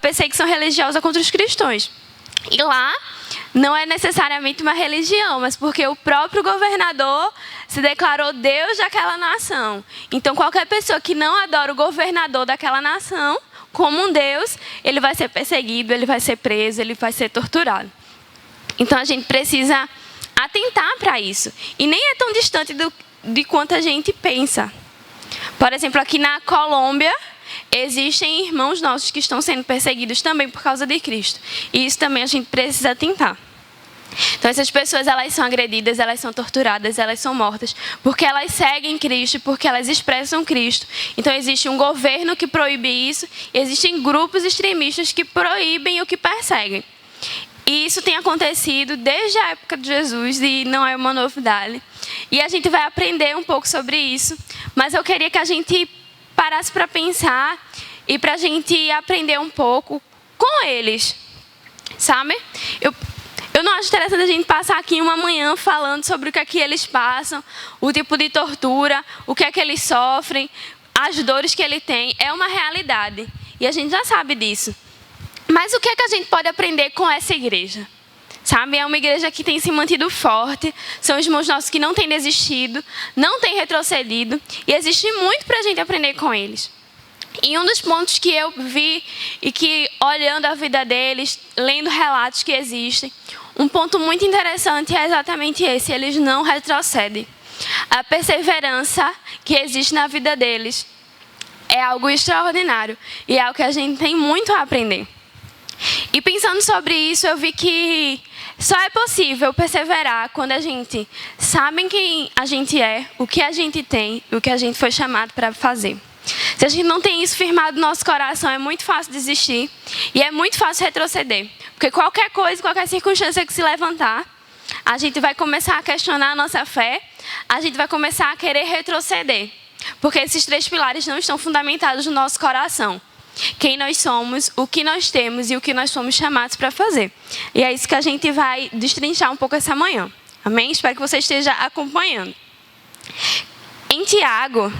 perseguição religiosa contra os cristãos. E lá não é necessariamente uma religião, mas porque o próprio governador se declarou Deus daquela nação. Então, qualquer pessoa que não adora o governador daquela nação como um Deus, ele vai ser perseguido, ele vai ser preso, ele vai ser torturado. Então, a gente precisa atentar para isso. E nem é tão distante de quanto a gente pensa. Por exemplo, aqui na Colômbia, existem irmãos nossos que estão sendo perseguidos também por causa de Cristo. E isso também a gente precisa atentar. Então, essas pessoas, elas são agredidas, elas são torturadas, elas são mortas, porque elas seguem Cristo, porque elas expressam Cristo. Então, existe um governo que proíbe isso, e existem grupos extremistas que proíbem o que perseguem. E isso tem acontecido desde a época de Jesus, e não é uma novidade. E a gente vai aprender um pouco sobre isso, mas eu queria que a gente parasse para pensar e para a gente aprender um pouco com eles, sabe? Eu não acho interessante a gente passar aqui uma manhã falando sobre o que é que eles passam, o tipo de tortura, o que é que eles sofrem, as dores que eles têm. É uma realidade e a gente já sabe disso. Mas o que é que a gente pode aprender com essa igreja? Sabe, é uma igreja que tem se mantido forte, são os irmãos nossos que não têm desistido, não têm retrocedido, e existe muito para a gente aprender com eles. E um dos pontos que eu vi, e que olhando a vida deles, lendo relatos que existem, um ponto muito interessante é exatamente esse: eles não retrocedem. A perseverança que existe na vida deles é algo extraordinário, e é algo que a gente tem muito a aprender. E pensando sobre isso, eu vi que só é possível perseverar quando a gente sabe quem a gente é, o que a gente tem e o que a gente foi chamado para fazer. Se a gente não tem isso firmado no nosso coração, é muito fácil desistir e é muito fácil retroceder. Porque qualquer coisa, qualquer circunstância que se levantar, a gente vai começar a questionar a nossa fé, a gente vai começar a querer retroceder. Porque esses 3 pilares não estão fundamentados no nosso coração. Quem nós somos, o que nós temos e o que nós fomos chamados para fazer. E é isso que a gente vai destrinchar um pouco essa manhã. Amém? Espero que você esteja acompanhando. Em Tiago,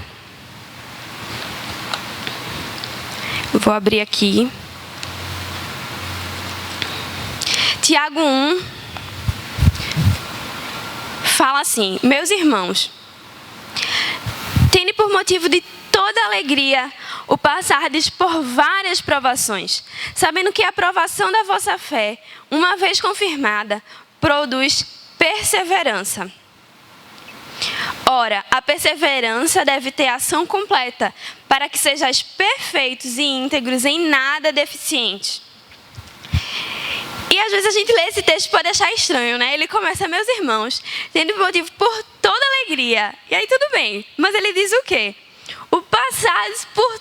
eu vou abrir aqui. Tiago 1 fala assim: meus irmãos, tende por motivo de toda alegria o passardes por várias provações, sabendo que a provação da vossa fé, uma vez confirmada, produz perseverança. Ora, a perseverança deve ter ação completa, para que sejais perfeitos e íntegros, em nada deficientes. E às vezes a gente lê esse texto e pode achar estranho, né? Ele começa: meus irmãos, tendo motivo por toda alegria. E aí tudo bem, mas ele diz o quê? O passares por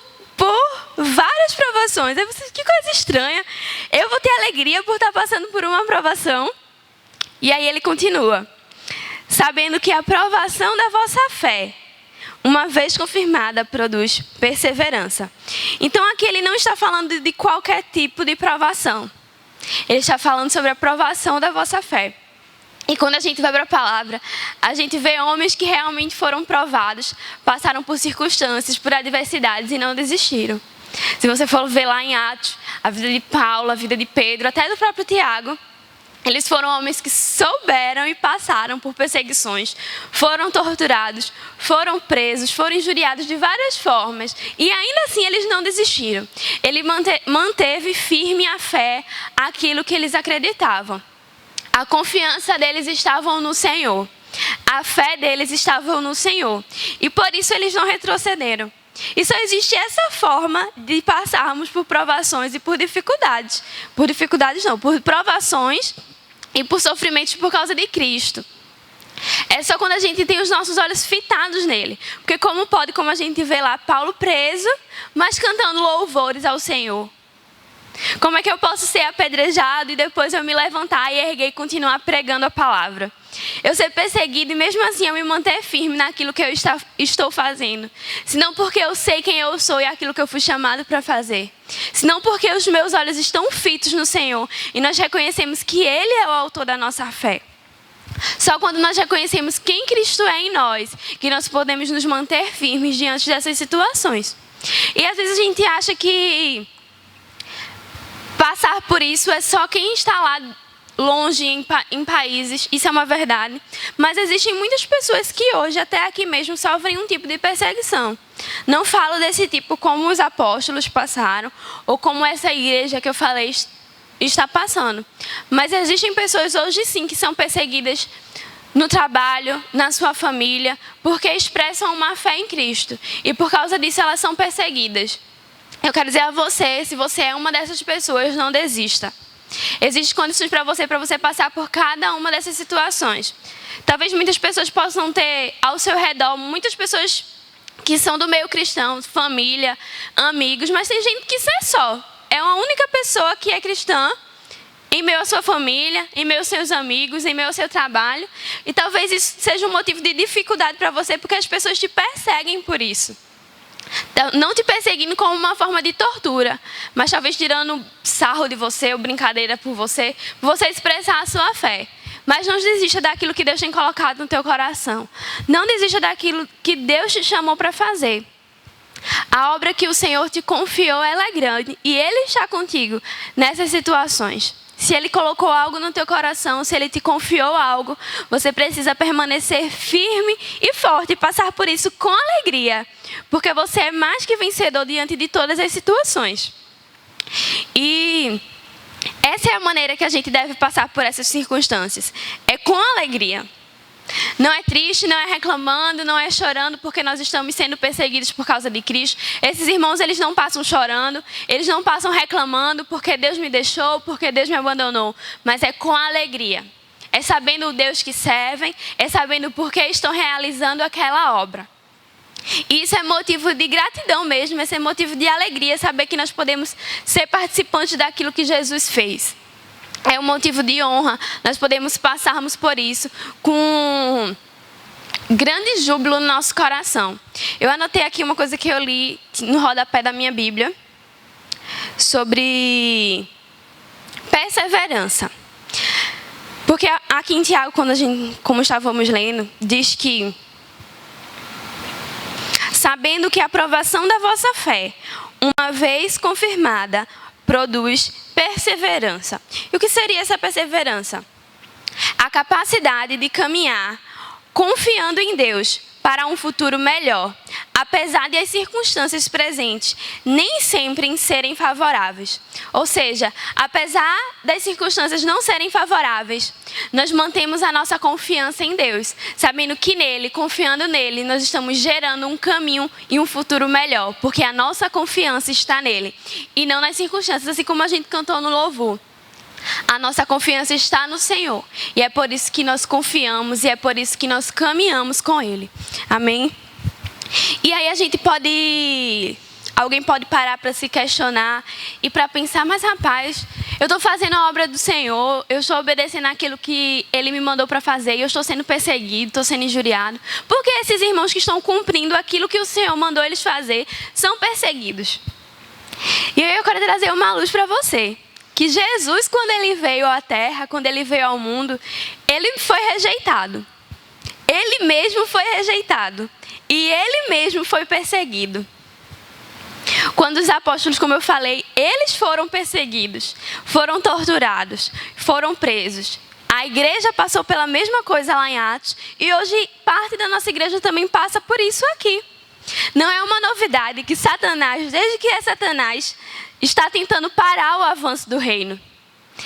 várias provações. Aí você, que coisa estranha. Eu vou ter alegria por estar passando por uma provação. E aí ele continua: sabendo que a provação da vossa fé, uma vez confirmada, produz perseverança. Então aqui ele não está falando de qualquer tipo de provação. Ele está falando sobre a provação da vossa fé. E quando a gente vai para a palavra, a gente vê homens que realmente foram provados, passaram por circunstâncias, por adversidades e não desistiram. Se você for ver lá em Atos, a vida de Paulo, a vida de Pedro, até do próprio Tiago, eles foram homens que souberam e passaram por perseguições, foram torturados, foram presos, foram injuriados de várias formas. E ainda assim eles não desistiram. Ele manteve firme a fé, aquilo que eles acreditavam. A confiança deles estava no Senhor. A fé deles estava no Senhor. E por isso eles não retrocederam. E só existe essa forma de passarmos por provações e por dificuldades. Por dificuldades não, por provações e por sofrimentos por causa de Cristo. É só quando a gente tem os nossos olhos fitados nele. Porque como a gente vê lá Paulo preso, mas cantando louvores ao Senhor. Como é que eu posso ser apedrejado e depois eu me levantar e erguer e continuar pregando a palavra? Eu ser perseguido e mesmo assim eu me manter firme naquilo que eu estou fazendo. Senão porque eu sei quem eu sou e aquilo que eu fui chamado para fazer. Senão porque os meus olhos estão fitos no Senhor e nós reconhecemos que Ele é o autor da nossa fé. Só quando nós reconhecemos quem Cristo é em nós, que nós podemos nos manter firmes diante dessas situações. E às vezes a gente acha que passar por isso é só quem está lá longe em países, isso é uma verdade. Mas existem muitas pessoas que hoje, até aqui mesmo, sofrem um tipo de perseguição. Não falo desse tipo como os apóstolos passaram, ou como essa igreja que eu falei está passando. Mas existem pessoas hoje sim que são perseguidas no trabalho, na sua família, porque expressam uma fé em Cristo. E por causa disso elas são perseguidas. Eu quero dizer a você, se você é uma dessas pessoas, não desista. Existem condições para você passar por cada uma dessas situações. Talvez muitas pessoas possam ter ao seu redor, muitas pessoas que são do meio cristão, família, amigos, mas tem gente que é só. É uma única pessoa que é cristã, em meio à sua família, em meio aos seus amigos, em meio ao seu trabalho. E talvez isso seja um motivo de dificuldade para você, porque as pessoas te perseguem por isso. Não te perseguindo como uma forma de tortura, mas talvez tirando sarro de você ou brincadeira por você expressar a sua fé. Mas não desista daquilo que Deus tem colocado no teu coração. Não desista daquilo que Deus te chamou para fazer. A obra que o Senhor te confiou, ela é grande e Ele está contigo nessas situações. Se Ele colocou algo no teu coração, se Ele te confiou algo, você precisa permanecer firme e forte e passar por isso com alegria. Porque você é mais que vencedor diante de todas as situações. E essa é a maneira que a gente deve passar por essas circunstâncias. É com alegria. Não é triste, não é reclamando, não é chorando porque nós estamos sendo perseguidos por causa de Cristo. Esses irmãos, eles não passam chorando, eles não passam reclamando porque Deus me deixou, porque Deus me abandonou. Mas é com alegria. É sabendo o Deus que servem, é sabendo por que estão realizando aquela obra. E isso é motivo de gratidão mesmo, esse é motivo de alegria, saber que nós podemos ser participantes daquilo que Jesus fez. É um motivo de honra, nós podemos passarmos por isso com grande júbilo no nosso coração. Eu anotei aqui uma coisa que eu li no rodapé da minha Bíblia, sobre perseverança. Porque aqui em Tiago, como estávamos lendo, diz que sabendo que a aprovação da vossa fé, uma vez confirmada, produz perseverança. E o que seria essa perseverança? A capacidade de caminhar confiando em Deus para um futuro melhor, apesar de as circunstâncias presentes nem sempre serem favoráveis. Ou seja, apesar das circunstâncias não serem favoráveis, nós mantemos a nossa confiança em Deus, sabendo que nele, confiando nele, nós estamos gerando um caminho e um futuro melhor, porque a nossa confiança está nele e não nas circunstâncias, assim como a gente cantou no louvor. A nossa confiança está no Senhor. E é por isso que nós confiamos e é por isso que nós caminhamos com Ele. Amém? E aí alguém pode parar para se questionar e para pensar, mas rapaz, eu estou fazendo a obra do Senhor, eu estou obedecendo aquilo que Ele me mandou para fazer e eu estou sendo perseguido, estou sendo injuriado. Por que esses irmãos que estão cumprindo aquilo que o Senhor mandou eles fazer são perseguidos? E aí eu quero trazer uma luz para você. Que Jesus, quando Ele veio à terra, quando Ele veio ao mundo, Ele foi rejeitado. Ele mesmo foi rejeitado. E Ele mesmo foi perseguido. Quando os apóstolos, como eu falei, eles foram perseguidos, foram torturados, foram presos. A igreja passou pela mesma coisa lá em Atos. E hoje parte da nossa igreja também passa por isso aqui. Não é uma novidade que Satanás, desde que é Satanás, está tentando parar o avanço do reino.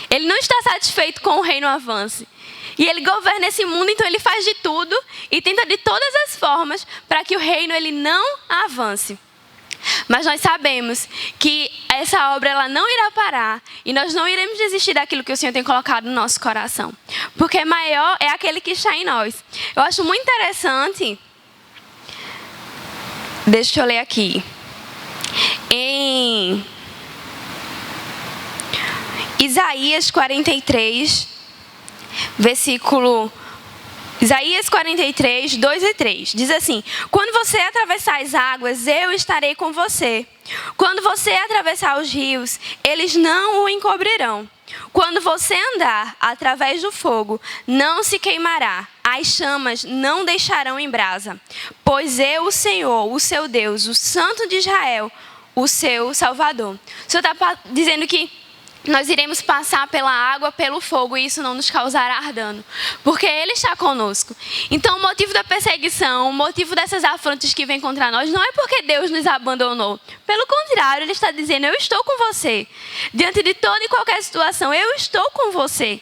Ele não está satisfeito com o reino avance. E ele governa esse mundo, então ele faz de tudo e tenta de todas as formas para que o reino ele não avance. Mas nós sabemos que essa obra ela não irá parar e nós não iremos desistir daquilo que o Senhor tem colocado no nosso coração. Porque maior é aquele que está em nós. Eu acho muito interessante. Deixa eu ler aqui. Em Isaías 43, Isaías 43, 2 e 3. Diz assim: quando você atravessar as águas, eu estarei com você. Quando você atravessar os rios, eles não o encobrirão. Quando você andar através do fogo, não se queimará. As chamas não deixarão em brasa. Pois eu, o Senhor, o seu Deus, o Santo de Israel, o seu Salvador. O Senhor está dizendo que nós iremos passar pela água, pelo fogo, e isso não nos causará dano, porque Ele está conosco. Então, o motivo da perseguição, o motivo dessas afrontas que vêm contra nós, não é porque Deus nos abandonou. Pelo contrário, Ele está dizendo: eu estou com você. Diante de toda e qualquer situação, eu estou com você.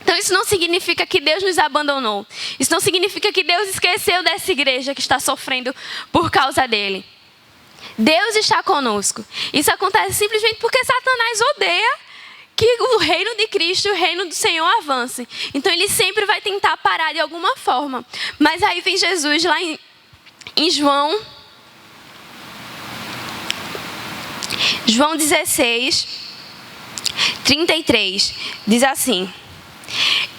Então, isso não significa que Deus nos abandonou. Isso não significa que Deus esqueceu dessa igreja que está sofrendo por causa dele. Deus está conosco. Isso acontece simplesmente porque Satanás odeia que o reino de Cristo, o reino do Senhor avance. Então ele sempre vai tentar parar de alguma forma. Mas aí vem Jesus lá em João 16, 33. Diz assim: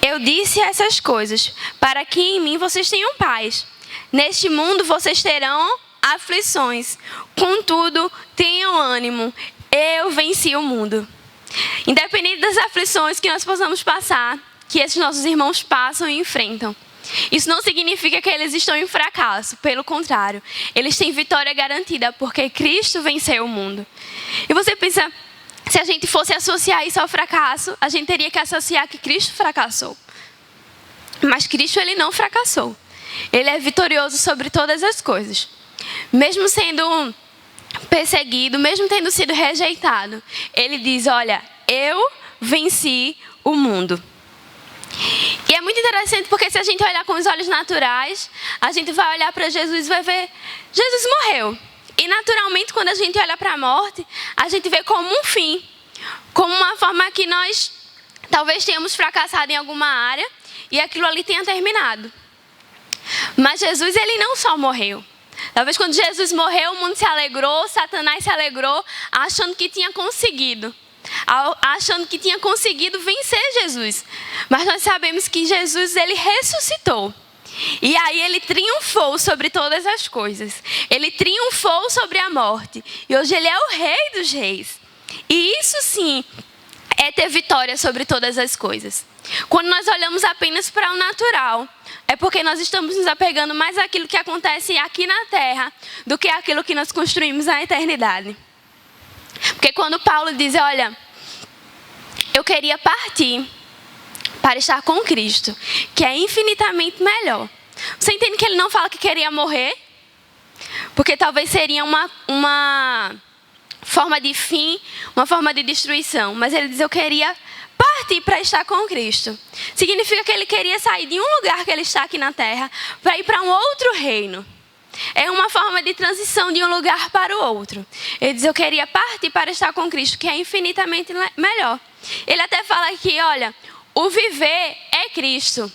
eu disse essas coisas para que em mim vocês tenham paz. Neste mundo vocês terão aflições. Contudo, tenham ânimo. Eu venci o mundo. Independente das aflições que nós possamos passar, que esses nossos irmãos passam e enfrentam, isso não significa que eles estão em fracasso. Pelo contrário, eles têm vitória garantida, porque Cristo venceu o mundo. E você pensa, se a gente fosse associar isso ao fracasso, a gente teria que associar que Cristo fracassou. Mas Cristo, ele não fracassou. Ele é vitorioso sobre todas as coisas. Mesmo sendo perseguido, mesmo tendo sido rejeitado, ele diz: olha, eu venci o mundo. E é muito interessante porque se a gente olhar com os olhos naturais, a gente vai olhar para Jesus e vai ver, Jesus morreu. E naturalmente, quando a gente olha para a morte, a gente vê como um fim, como uma forma que nós talvez tenhamos fracassado em alguma área e aquilo ali tenha terminado. Mas Jesus, ele não só morreu. Talvez quando Jesus morreu, o mundo se alegrou, Satanás se alegrou, achando que tinha conseguido vencer Jesus. Mas nós sabemos que Jesus, ele ressuscitou. E aí ele triunfou sobre todas as coisas. Ele triunfou sobre a morte. E hoje ele é o Rei dos Reis. E isso sim é ter vitória sobre todas as coisas. Quando nós olhamos apenas para o natural, é porque nós estamos nos apegando mais àquilo que acontece aqui na terra do que àquilo que nós construímos na eternidade. Porque quando Paulo diz: olha, eu queria partir para estar com Cristo, que é infinitamente melhor. Você entende que ele não fala que queria morrer? Porque talvez seria uma forma de fim, uma forma de destruição. Mas ele diz: eu queria partir para estar com Cristo. Significa que ele queria sair de um lugar que ele está aqui na terra para ir para um outro reino. É uma forma de transição de um lugar para o outro. Ele diz: eu queria partir para estar com Cristo, que é infinitamente melhor. Ele até fala aqui: olha, o viver é Cristo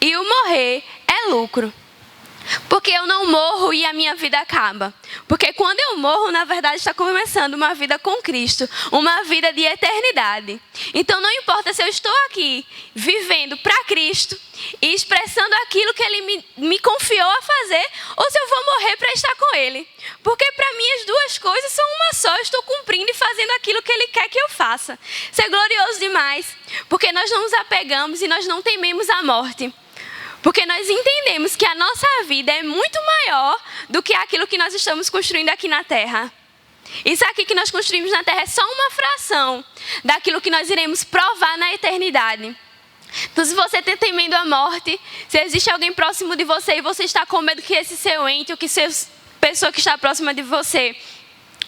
e o morrer é lucro. Porque eu não morro e a minha vida acaba. Porque quando eu morro, na verdade, está começando uma vida com Cristo. Uma vida de eternidade. Então não importa se eu estou aqui vivendo para Cristo e expressando aquilo que Ele me confiou a fazer, ou se eu vou morrer para estar com Ele. Porque para mim as duas coisas são uma só. Eu estou cumprindo e fazendo aquilo que Ele quer que eu faça. Isso é glorioso demais. Porque nós não nos apegamos e nós não tememos a morte. Porque nós entendemos que a nossa vida é muito maior do que aquilo que nós estamos construindo aqui na terra. Isso aqui que nós construímos na terra é só uma fração daquilo que nós iremos provar na eternidade. Então, se você está temendo a morte, se existe alguém próximo de você e você está com medo que esse seu ente ou que pessoa que está próxima de você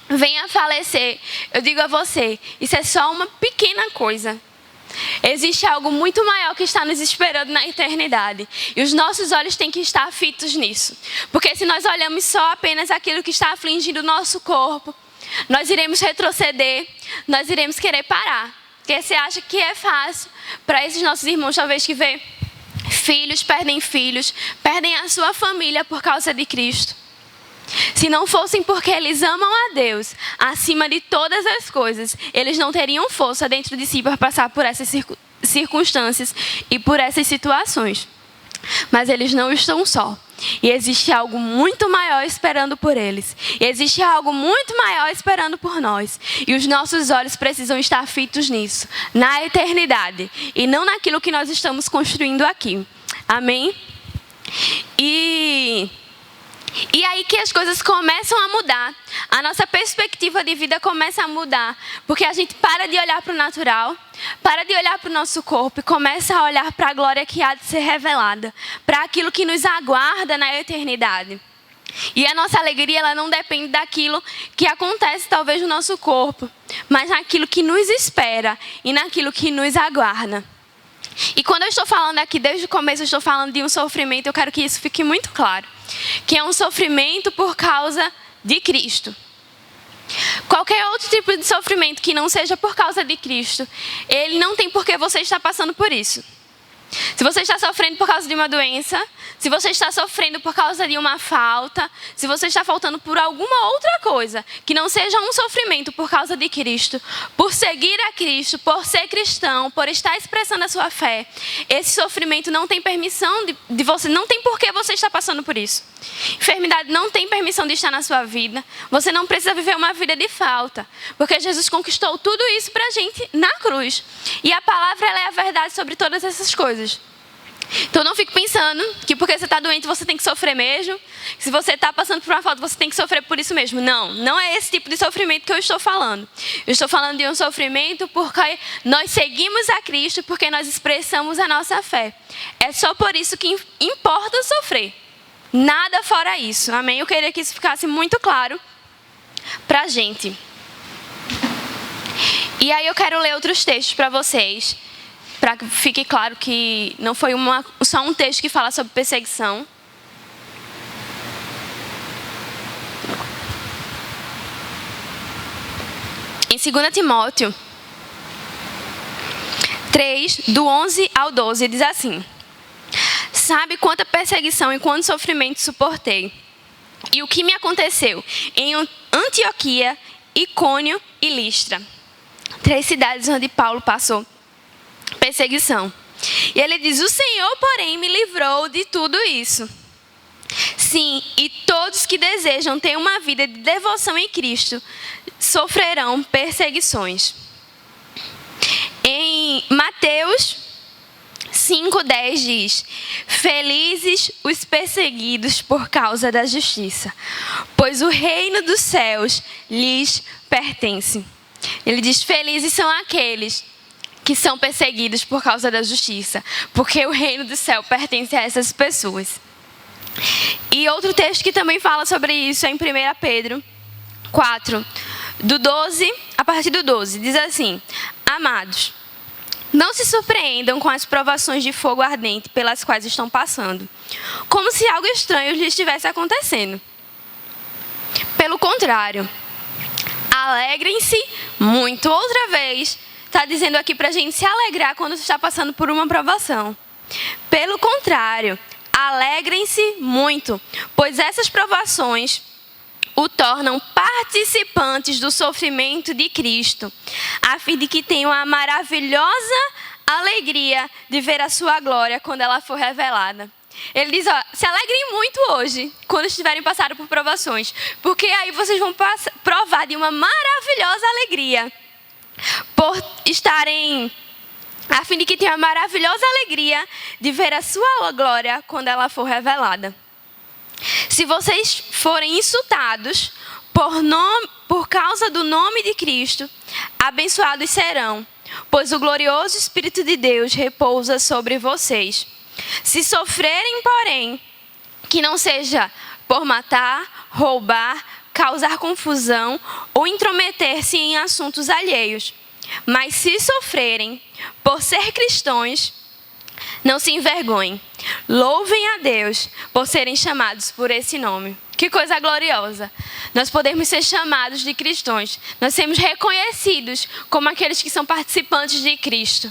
venha a falecer, eu digo a você, isso é só uma pequena coisa. Existe algo muito maior que está nos esperando na eternidade. E os nossos olhos têm que estar fitos nisso. Porque se nós olhamos só apenas aquilo que está afligindo o nosso corpo, nós iremos retroceder, nós iremos querer parar. Porque você acha que é fácil para esses nossos irmãos, talvez que vê filhos, perdem a sua família por causa de Cristo. Se não fossem porque eles amam a Deus acima de todas as coisas, eles não teriam força dentro de si para passar por essas circunstâncias e por essas situações. Mas eles não estão só. E existe algo muito maior esperando por eles. E existe algo muito maior esperando por nós. E os nossos olhos precisam estar fitos nisso, na eternidade, e não naquilo que nós estamos construindo aqui. Amém? E aí que as coisas começam a mudar. a nossa perspectiva de vida começa a mudar. Porque a gente para de olhar para o natural, para de olhar para o nosso corpo e começa a olhar para a glória que há de ser revelada, para aquilo que nos aguarda na eternidade. E a nossa alegria, ela não depende daquilo que acontece talvez no nosso corpo, mas naquilo que nos espera e naquilo que nos aguarda. E quando eu estou falando aqui, desde o começo eu estou falando de um sofrimento, eu quero que isso fique muito claro. Que é um sofrimento por causa de Cristo. Qualquer outro tipo de sofrimento que não seja por causa de Cristo, ele não tem por que você estar passando por isso. Se você está sofrendo por causa de uma doença, se você está sofrendo por causa de uma falta, se você está faltando por alguma outra coisa, que não seja um sofrimento por causa de Cristo, por seguir a Cristo, por ser cristão, por estar expressando a sua fé, esse sofrimento não tem permissão de você, não tem por que você estar passando por isso. Enfermidade não tem permissão de estar na sua vida. Você não precisa viver uma vida de falta, porque Jesus conquistou tudo isso pra gente na cruz. E a palavra, ela é a verdade sobre todas essas coisas. Então não fique pensando que porque você está doente você tem que sofrer mesmo. Que se você está passando por uma falta você tem que sofrer por isso mesmo. Não, não é esse tipo de sofrimento que eu estou falando. Eu estou falando de um sofrimento porque nós seguimos a Cristo, porque nós expressamos a nossa fé. É só por isso que importa sofrer. Nada fora isso, amém? Eu queria que isso ficasse muito claro pra gente. E aí eu quero ler outros textos para vocês, para que fique claro que não foi só um texto que fala sobre perseguição. Em 2 Timóteo 3, do 11 ao 12, diz assim: sabe quanta perseguição e quanto sofrimento suportei, e o que me aconteceu em Antioquia, Icônio e Listra, 3 cidades onde Paulo passou perseguição. E ele diz: o Senhor, porém, me livrou de tudo isso. Sim, e todos que desejam ter uma vida de devoção em Cristo sofrerão perseguições. Em Mateus 5,10 diz: felizes os perseguidos por causa da justiça, pois o reino dos céus lhes pertence. Ele diz: felizes são aqueles que são perseguidos por causa da justiça, porque o reino do céu pertence a essas pessoas. E outro texto que também fala sobre isso é em 1 Pedro 4, a partir do 12, diz assim: amados, não se surpreendam com as provações de fogo ardente pelas quais estão passando, como se algo estranho lhes estivesse acontecendo. Pelo contrário, alegrem-se muito. Outra vez, está dizendo aqui para a gente se alegrar quando está passando por uma provação. Pelo contrário, alegrem-se muito, pois essas provações o tornam participantes do sofrimento de Cristo, a fim de que tenham a maravilhosa alegria de ver a sua glória quando ela for revelada. Ele diz: ó, se alegrem muito hoje, quando estiverem passando por provações, porque aí vocês vão provar de uma maravilhosa alegria, por estarem, a fim de que tenham a maravilhosa alegria de ver a sua glória quando ela for revelada. Se vocês forem insultados por causa do nome de Cristo, abençoados serão, pois o glorioso Espírito de Deus repousa sobre vocês. Se sofrerem, porém, que não seja por matar, roubar, causar confusão ou intrometer-se em assuntos alheios, mas se sofrerem por ser cristãos, não se envergonhem. Louvem a Deus por serem chamados por esse nome. Que coisa gloriosa. Nós podemos ser chamados de cristãos. Nós sermos reconhecidos como aqueles que são participantes de Cristo.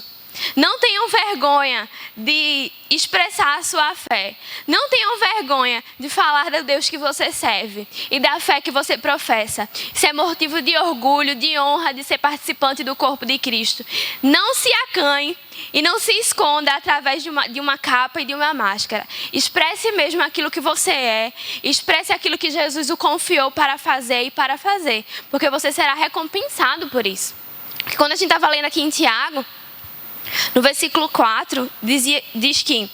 Não tenham vergonha de expressar a sua fé. Não tenham vergonha de falar do Deus que você serve e da fé que você professa. Isso é motivo de orgulho, de honra de ser participante do corpo de Cristo. Não se acanhe e não se esconda através de uma capa e de uma máscara. Expresse mesmo aquilo que você é. Expresse aquilo que Jesus o confiou para fazer, porque você será recompensado por isso. Porque quando a gente estava lendo aqui em Tiago, no versículo 4, diz que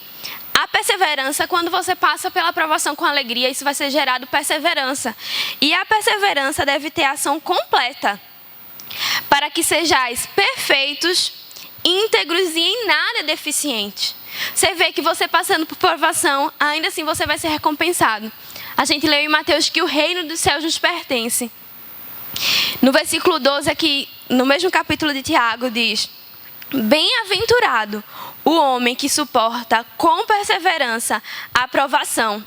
A perseverança, quando você passa pela provação com alegria, isso vai ser gerado perseverança. E a perseverança deve ter ação completa, para que sejais perfeitos, íntegros e em nada deficientes. Você vê que você passando por provação, ainda assim você vai ser recompensado. A gente leu em Mateus que o reino dos céus nos pertence. No versículo 12 aqui, no mesmo capítulo de Tiago, diz: bem-aventurado o homem que suporta com perseverança a provação,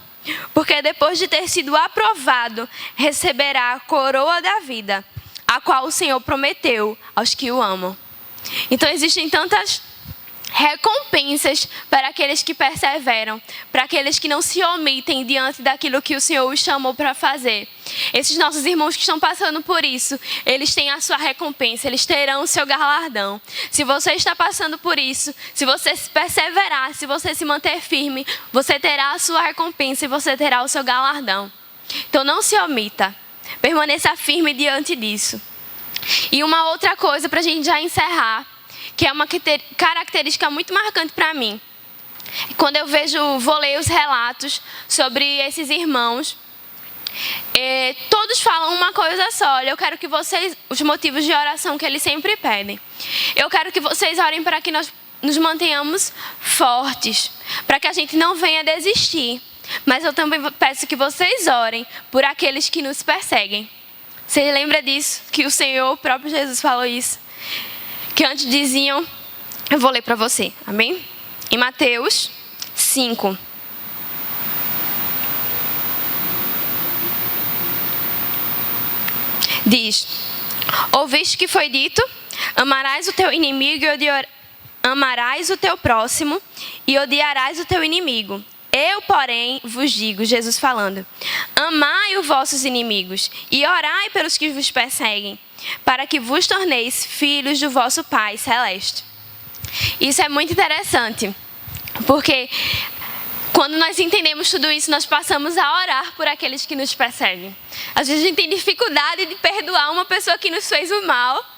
porque depois de ter sido aprovado, receberá a coroa da vida, a qual o Senhor prometeu aos que o amam. Então existem tantas recompensas para aqueles que perseveram, para aqueles que não se omitem diante daquilo que o Senhor os chamou para fazer. Esses nossos irmãos que estão passando por isso, eles têm a sua recompensa, eles terão o seu galardão. Se você está passando por isso, se você perseverar, se você se manter firme, você terá a sua recompensa e você terá o seu galardão. Então não se omita, permaneça firme diante disso. E uma outra coisa para a gente já encerrar, que é uma característica muito marcante para mim. Quando eu vou ler os relatos sobre esses irmãos, todos falam uma coisa só. Olha, eu quero que vocês, os motivos de oração que eles sempre pedem. Eu quero que vocês orem para que nós nos mantenhamos fortes, para que a gente não venha desistir. Mas eu também peço que vocês orem por aqueles que nos perseguem. Você lembra disso? Que o Senhor, o próprio Jesus falou isso. Que antes diziam, eu vou ler para você, amém? Em Mateus 5. Diz: ouviste que foi dito, amarás o teu inimigo amarás o teu próximo e odiarás o teu inimigo. Eu, porém, vos digo, Jesus falando, amai os vossos inimigos e orai pelos que vos perseguem, para que vos torneis filhos do vosso Pai Celeste. Isso é muito interessante, porque quando nós entendemos tudo isso, nós passamos a orar por aqueles que nos perseguem. Às vezes a gente tem dificuldade de perdoar uma pessoa que nos fez o mal,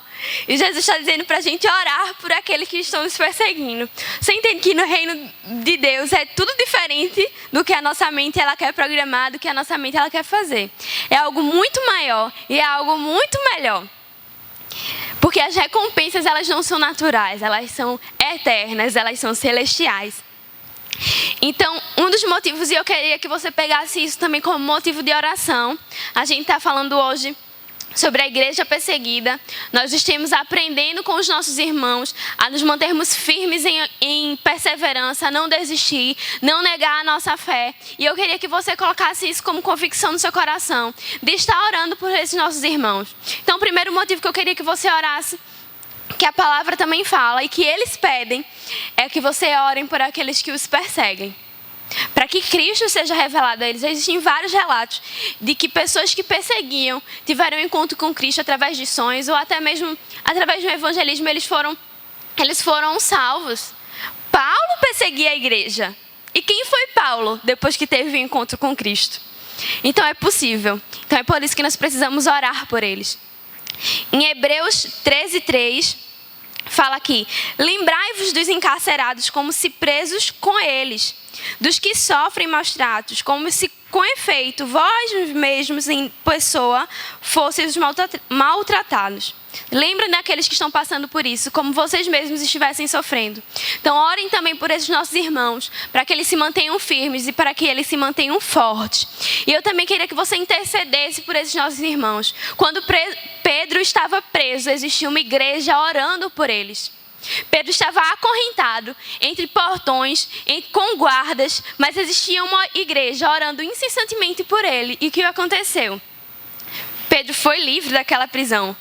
e Jesus está dizendo para a gente orar por aqueles que estão nos perseguindo. Você entende que no reino de Deus é tudo diferente do que a nossa mente ela quer programar, do que a nossa mente ela quer fazer. É algo muito maior e é algo muito melhor. Porque as recompensas elas não são naturais, elas são eternas, elas são celestiais. Então, um dos motivos, e eu queria que você pegasse isso também como motivo de oração. A gente está falando hoje sobre a igreja perseguida. Nós estamos aprendendo com os nossos irmãos a nos mantermos firmes em perseverança, a não desistir, não negar a nossa fé. E eu queria que você colocasse isso como convicção no seu coração, de estar orando por esses nossos irmãos. Então, o primeiro motivo que eu queria que você orasse, que a palavra também fala e que eles pedem, é que você orem por aqueles que os perseguem. Para que Cristo seja revelado a eles. Existem vários relatos de que pessoas que perseguiam tiveram um encontro com Cristo através de sonhos ou até mesmo através do evangelismo eles foram salvos. Paulo perseguia a igreja. E quem foi Paulo depois que teve um encontro com Cristo? Então é possível. Então é por isso que nós precisamos orar por eles. Em Hebreus 13:3 fala aqui: lembrai-vos dos encarcerados como se presos com eles, dos que sofrem maus tratos, como se com efeito vós mesmos em pessoa fosseis maltratados. Lembrem daqueles que estão passando por isso, como vocês mesmos estivessem sofrendo. Então orem também por esses nossos irmãos, para que eles se mantenham firmes e para que eles se mantenham fortes. E eu também queria que você intercedesse por esses nossos irmãos. Quando Pedro estava preso, existia uma igreja orando por eles. Pedro estava acorrentado entre portões, com guardas, mas existia uma igreja orando incessantemente por ele. E o que aconteceu? Pedro foi livre daquela prisão.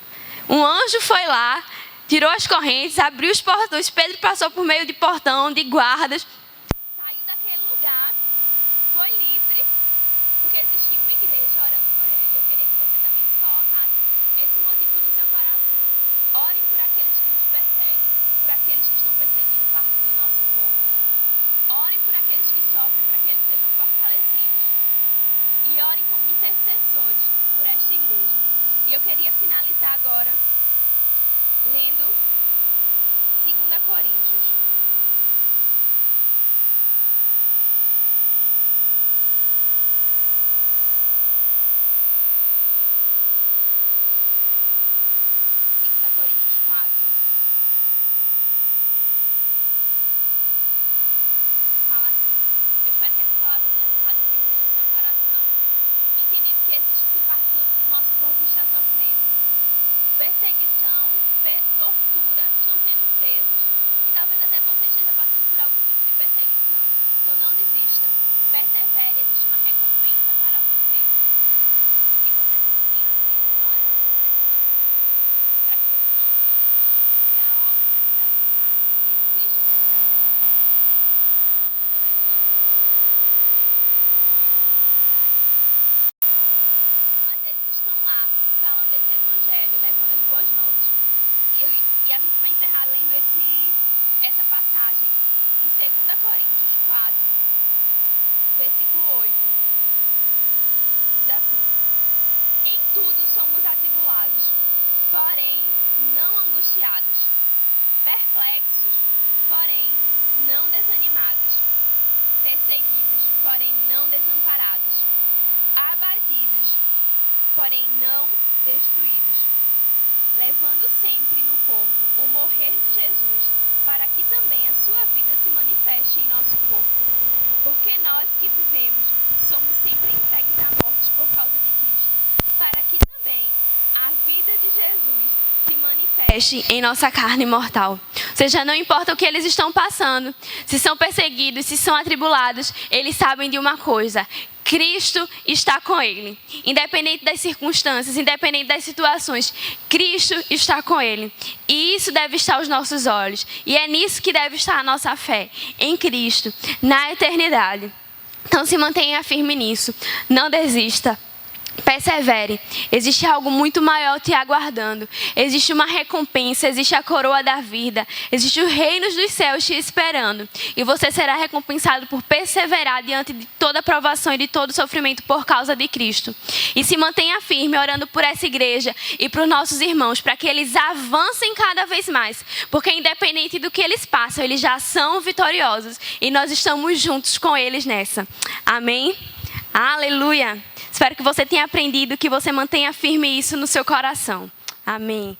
Um anjo foi lá, tirou as correntes, abriu os portões. Pedro passou por meio de portão, de guardas. em nossa carne mortal. Ou seja, não importa o que eles estão passando, se são perseguidos, se são atribulados, eles sabem de uma coisa: Cristo está com ele. Independente das circunstâncias, independente das situações, Cristo está com ele. E isso deve estar aos nossos olhos. E é nisso que deve estar a nossa fé, em Cristo, na eternidade. Então se mantenha firme nisso. Não desista. Persevere. Existe algo muito maior te aguardando. Existe uma recompensa, existe a coroa da vida. Existe os reinos dos céus te esperando. E você será recompensado por perseverar diante de toda provação e de todo sofrimento por causa de Cristo. E se mantenha firme orando por essa igreja e por nossos irmãos, para que eles avancem cada vez mais. Porque independente do que eles passam, eles já são vitoriosos. E nós estamos juntos com eles nessa. Amém? Aleluia! Espero que você tenha aprendido, que você mantenha firme isso no seu coração. Amém.